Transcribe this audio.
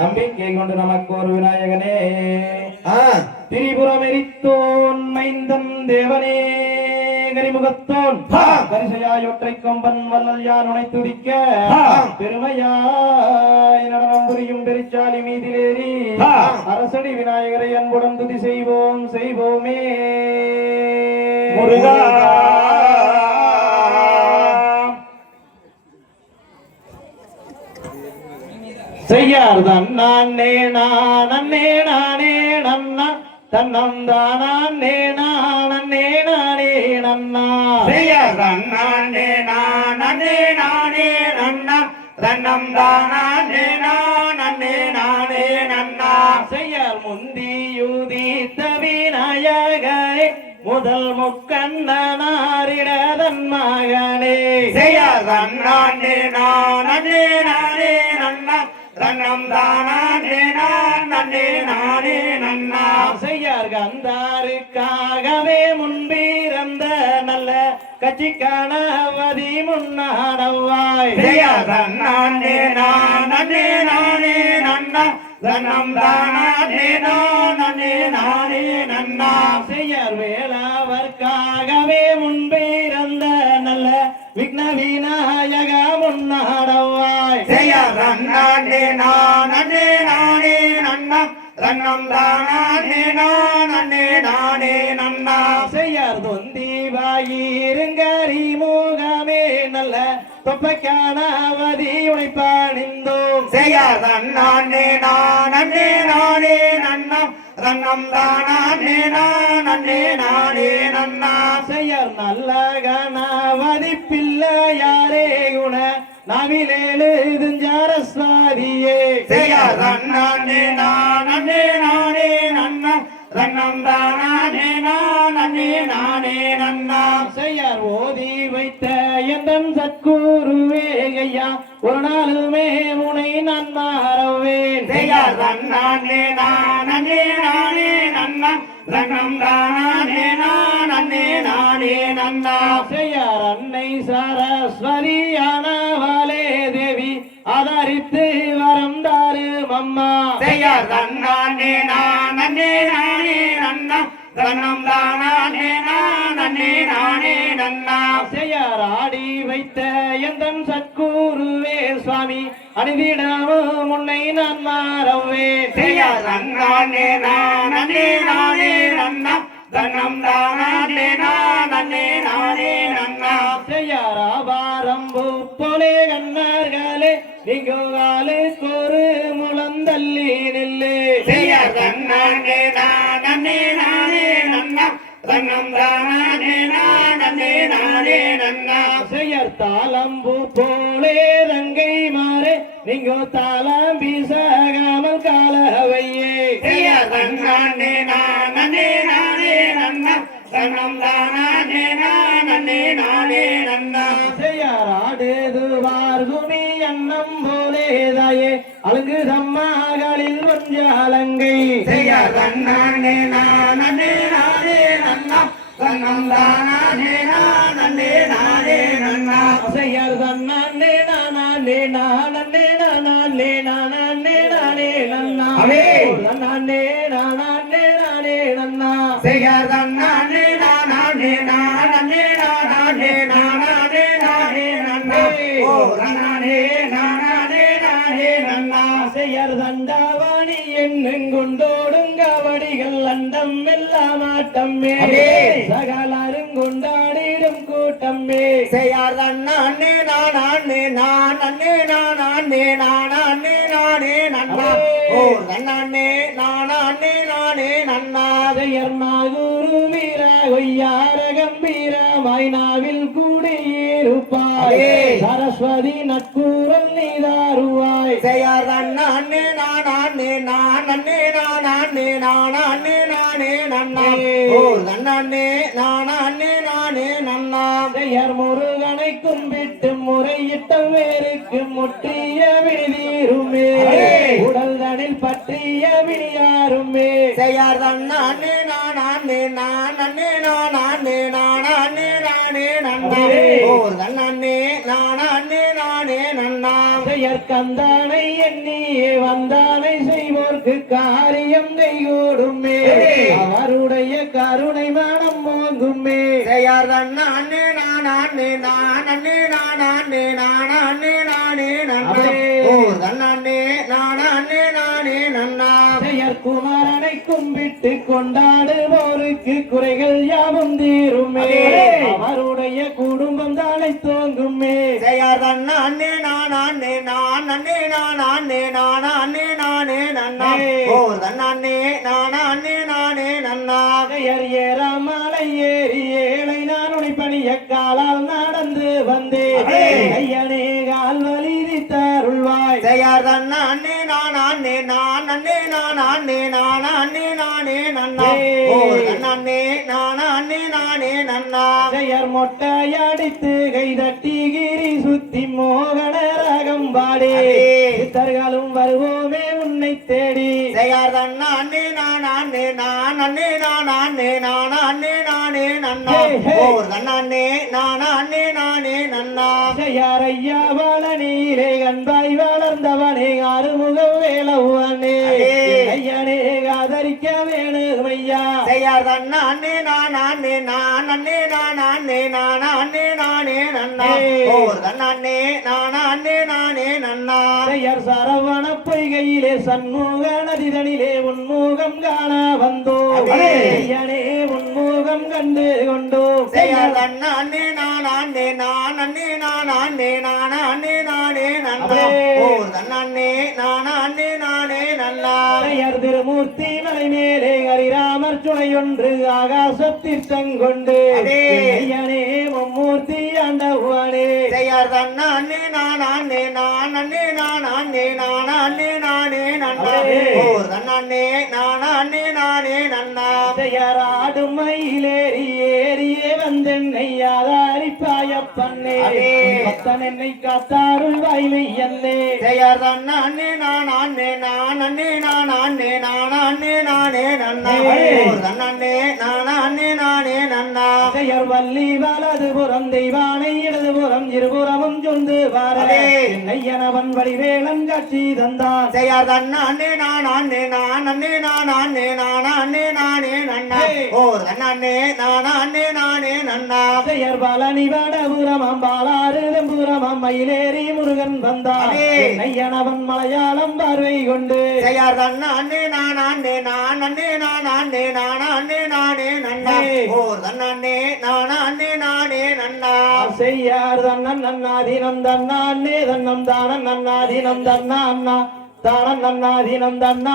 நம்பிக்கை கொண்டு நமக்கு ஒரு விநாயகனே திரிபுரம் எரித்தோன் மைந்தன் தேவனே கரிமுகத்தோன் கரிசையாயொற்றை கொம்பன் வல்லல் யான் உனை துதிக்க பெருமையாய் நடனம் புரியும் பெருச்சாலி மீதிலேறி அரசடி விநாயகரை அன்புடன் துதி செய்வோம் செய்வோமே முருகா. செய்யார் தன்னே நானே நானே நன்னா தன்னம் தானே நானே நானே நன்னா செய்யார் தன்னே நானே நானே நன்னா தன்னம் தானே நானே நானே நன்னா செய்யார் முந்தியுதித்த விநாயகரே முதல் முக்கண்ணனாரிடதன் மகனே செய்யார் தன்னே நானே நானே நன்னா தன்னம் தானே நானே நானே நன்னா செய்யார் கந்தாருக்காகவே முன்பிறந்த நல்ல கட்சிக்கானவதி முன்னாடவாய் செய்யார் தன்னே நானே நானே நன்னா தன்னம் தானே நானே நானே நன்னா செய்யார் வேளாவர்க்காகவே முன்பிறந்த நல்ல விக்ன விநாயக முன்னாடவாய் செய்யார் தன்னே நானே நானே நன்னா தன்னம் தானே நானே நானே நன்னா செய்யார் தொந்தி வாயிருங்கரி முகமே நல்ல தொப்பைக்கானவதி உழைப்பாணிந்தோம் செய்யார் தன்னே நானே நானே நன்னா தன்னம் தானே நானே நானே நன்னா செய்யார் நல்ல கணவதி பிள்ளையாரே குண நவிலேழுதுஞ்சாரஸ்வாதியே செய்யார் தன்னே நானே நானே நன்னா தன்னம் தானே நானே நானே நன்னா செய்யார் ஓதி வைத்த எந்தன் சத்குருவே ஐயா ஒரு நாளுமே முனை நான் மாறவேன் செய்யார் தன்னே நானே நானே நன்னா தன்னம் தானே நானே நானே நன்னா செய்யார் அன்னை சரஸ்வதியானவளே தேவி ஆதரித்து வரம் தாரு அம்மா செய்யார் தன்னே நானே நானே நன்னா தன்னம் தானே நானே நானே நன்னா செய்யார் ஆடி வைத்த எந்தன் சத்குருவே சுவாமி அணிதிடமும் முன்னை நான் மாறவேன் செய்யார் தன்னே நானே நானே நன்னா தன்னம் தானே நானே நானே நன்னா செய்யார் ஆபாரம்பு போலே கண்ணார்களே நீங்காலுக்கு ஒரு முழந்தள்ளி நில்லு செய்யார் தன்னே நானே நானே நன்னா தன்னம் தானே நானே நானே நன்னா செய்யார் தாளம்பு போலே ரங்கை மாறே நீங்க தாளம் வீசாகாமல் காலவையே செய்யார் தன்னே நானே நானே நன்னா தன்னம் தானே நானே நானே நன்னா செய்யார் ஆடுதுவார் குமி அன்னம் போலேதாயே அலங்கு தம்மாகளில் வஞ்சாலங்கை செய்யார் தன்னே நானே நானே நன்னா தன்னம் தானே நானே நானே நன்னா செய்யார் தன்னே நானே நானே நானே நானே நானே நன்னா நன்னே நானே நானே நன்னா செய்யார் தன்னே நானே நானே நானே நானே நானே நன்னா ஓ நானே நானே நானே நன்னா செய்யார் தண்டாவாணி என்னுங்கொண்டோடுங்க வடிகள் அண்டம் எல்லாம் ஆட்டம்மே சகலரும் கொண்டாடிடும் கூட்டம்மே செய்யார் தன்னே நானே நானே நானே நானே நானே நன்னா ஓ தன்னே நானே நானே நன்னா செய்யர் நாகுரு வீர கொய்யார கம்பீர மைனாவில் கூடியிருப்பாய் சரஸ்வதி நட்பூரல் நீதாருவாய் செய்யார் தன்னே நானே நானே நானே நானே நானே நன்னா ஓ தன்னே நானே நானே நன்னா செய்யர் முருகனை கும்பிட்டு முறையிட்ட வேருக்கு முற்றிய விழிதீருமே உடல் தனில் பற்றிய விழியாருமே செய்யார் தன்னே நானே நானே நானே நானே நானே நன்னா ஓ தன்னே நானே நானே நன்னா செய்யற்க கந்தானை எண்ணியே வந்தானை செய்வோர்க்கு காரியம் கைகூடுமே அவருடைய கருணை மனம் மோங்குமே செய்யார் தன்னானே நானே நானே நானே நானே நானே நன்னே ஓர் தன்னானே நானே நானே நன்னா பெயர் குமாரனை கும்பிட்டு கொண்டாடுவோருக்கு குறைகள் யாவும் தீருமே அவருடைய குடும்பம் தானே தோங்குமே செய்யார் தன்னானே நானே நானே நானே நானே நானே நன்னா ஓர் தன்னானே நானே நானே நன்னா பெயர் ஏறாமலை ஏறி ஏழை நான் உனை பணிய காலால் நடந்து வந்தேன் ஐயனே கால் வலிதி தருள்வாய் செய்யார் தன்னானே நானே நானே நானே நானே நானே நன்னா ஓர் தன்னானே நானே நானே நன்னா பெயர் மொட்டையடித்து கை தட்டி கிரி சுத்தி மோகன ரகம் பாடி சித்தர்களும் வருவோமே உன்னை தேடி செய்யார் தன்னானே நானே நானே நானே நானே நானே நன்னா ஓர் தன்னானே நானே நானே நன்னா பெயர் ஐயா வளனீரே அன்பாய் வளர்ந்தவனே ஆறுமுகம் வேலவனே ஐயனே ஆதரிக்க வேணும் ஐயா செய்யார் தன்னானே நானே நானே நானே நானே நானே நன்னா ஓர் தன்னானே நானே நானே நன்னா பெயர் சரவண பொய்கையிலே சண்முக நதிதனிலே உன்முகம் காண வந்தோ ஐயனே உன்முகம் கண்டு கொண்டோ செய்யார் தன்னானே நானே நானே நானே நானே நானே நன்னா ஓர் தன்னானே நானே நானே நன்னா பெயர் திருமூர்த்தி மலை மேலே ஹரிராமர் சுனையொன்று ஆகாசத்தில் தங்கொண்டு ஐயனே மும்மூர்த்தி ஆண்டவனே செய்யார் தன்னானே நானே நானே நானே நானே நானே நன்னா ஓர் தன்னானே நானே நானே நன்னா பெயர் ஆடும் மயிலேறி ஏறியே வந்தென்னை ஆதாரிப்பாயப்பண்ணே பக்தன் என்னை காத்தாருள் வாய்மை என்னே செய்யார் தன்னானே நானே நானே நானே நானே நானே நன்னா ஓர் தன்னானே நானே நானே நன்னா பெயர் வள்ளி வலதுபுறம் தெய்வானை இடதுபுறம் இருபுறமும் சொந்து வாரே ஐயனவன் வடிவேலன் காட்சி தந்தான் செய்யார் தன்னானே நானே நானே நானே நானே நானே நன்னா ஓர் தன்னானே நானே நன்னா பெயர் பழனி வடபுறமாம் பாலாறு வெம்புறமாம் மயிலேறி முருகன் வந்தான் ஐயனவன் மலையாளம் பார்வை கொண்டு செய்யார் தன்னானே நானே நானே நானே நன்னா ஓர் தன்னானே நானே நன்னா செய்யார் தன்னன் நன்னாதீனம் தன்னானே தன்னம் தானன் நன்னாதீனம் தன்னா தானன் நன்னாதீனம் தன்னா